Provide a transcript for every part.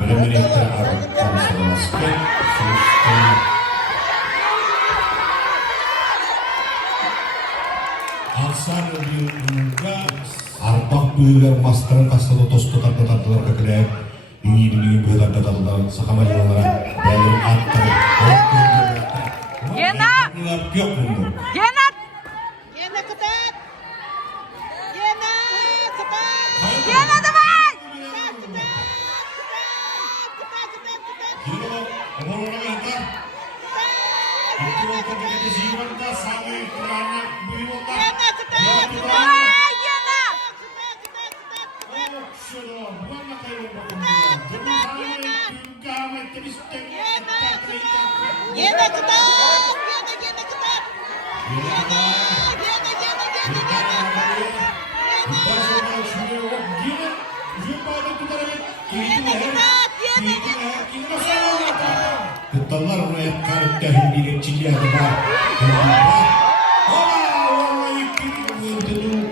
benar-benar terarahkan basket. Hasan lebih muda. Arpak tuh master kasih totos tetap kekedai ini bertanda sakama jalan dalam atas. Genat! Genat! Gena ketat. Gena cepat. Gena teman! Wah, Gena! Gena ketat. Ketelar oleh karya hindi kecilnya teman.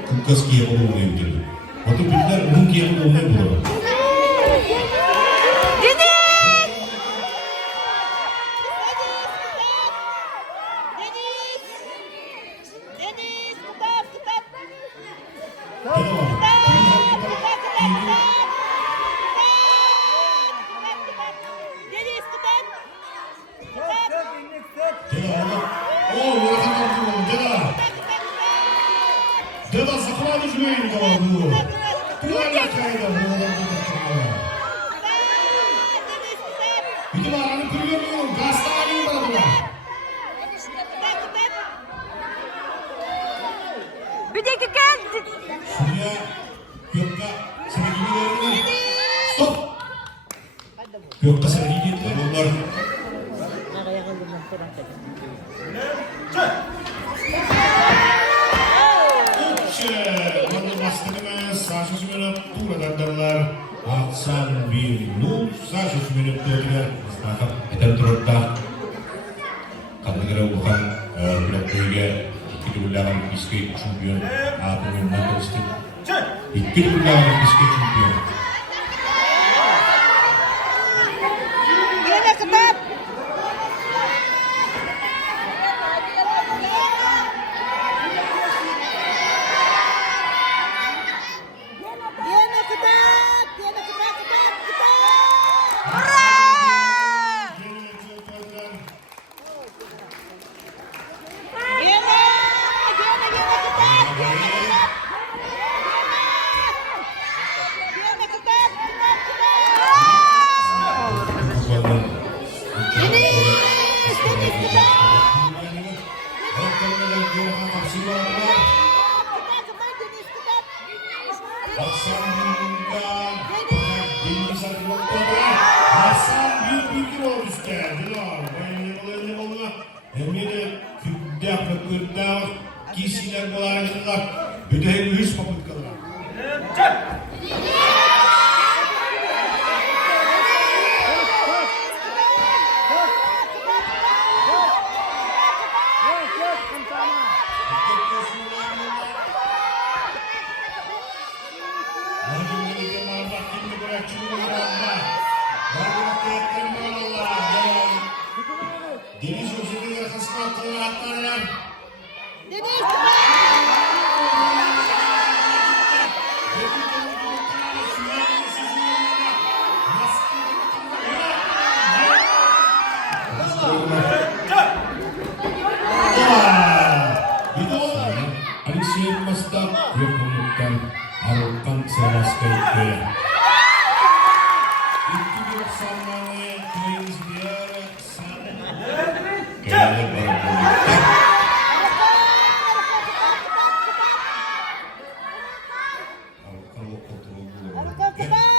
Kukas kia mulai itu. Waktu benar mungkin mulai bro. Deda sakura düşmeyin kalanı. Tuğla kayda itu barang premium gastari berapa? Bir dakika. Şuraya Gökka sedikit stop. Gökka sedikit bunlar. Sasus minut turun adalah Hasan bin Nur. Sasus minut turun sepakat kita turun karena kita bukan tidak tiga kita dalam biskuit champion atau memang kita dalam biskuit champion. Gena ketat. Kisiler kolaylıklar, ödeyin yüz papıtkalar. Deniz Yozun'un arkasına attılar atlarlar. Alexia Mastak yang menemukan Alkan Selaskate. Itu bersamanya Twins biara kaya berpolitik. Kalau kontrol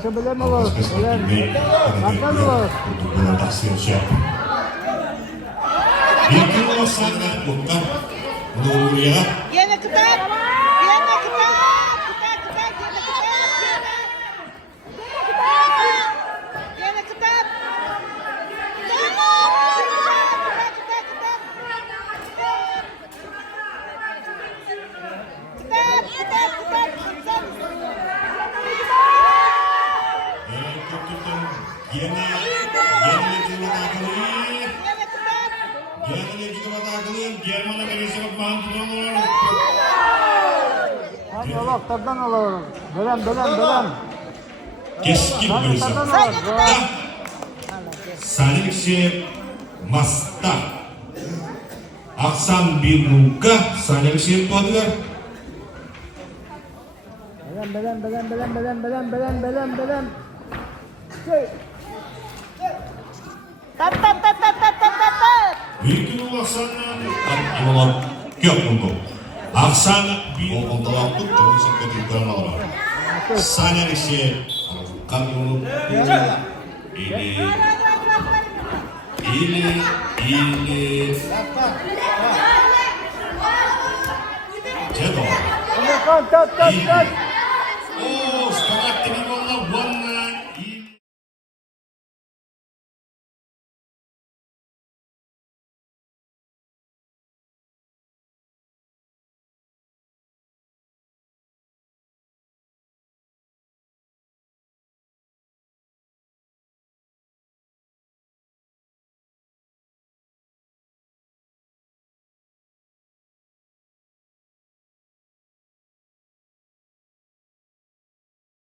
Sebelah malah, makan malah. Siap. Itu sangat bukan. Menurut dia. Gena ketat. Gena ketat. Gena juga matakeun. Gena juga matakeun. Gimana dari sebab mampu nomor. Nolok, tatan nolok. Belan. Keskin bisa. Dah. Seleksi Masta. Aksan Binuka seleksi Todgar. Belan. Tat. Itu laksana Abdullah Kyok untuk Aksan Binuka waktu kami seperti bermalam. Seleksi kami ini jatuh. Cut.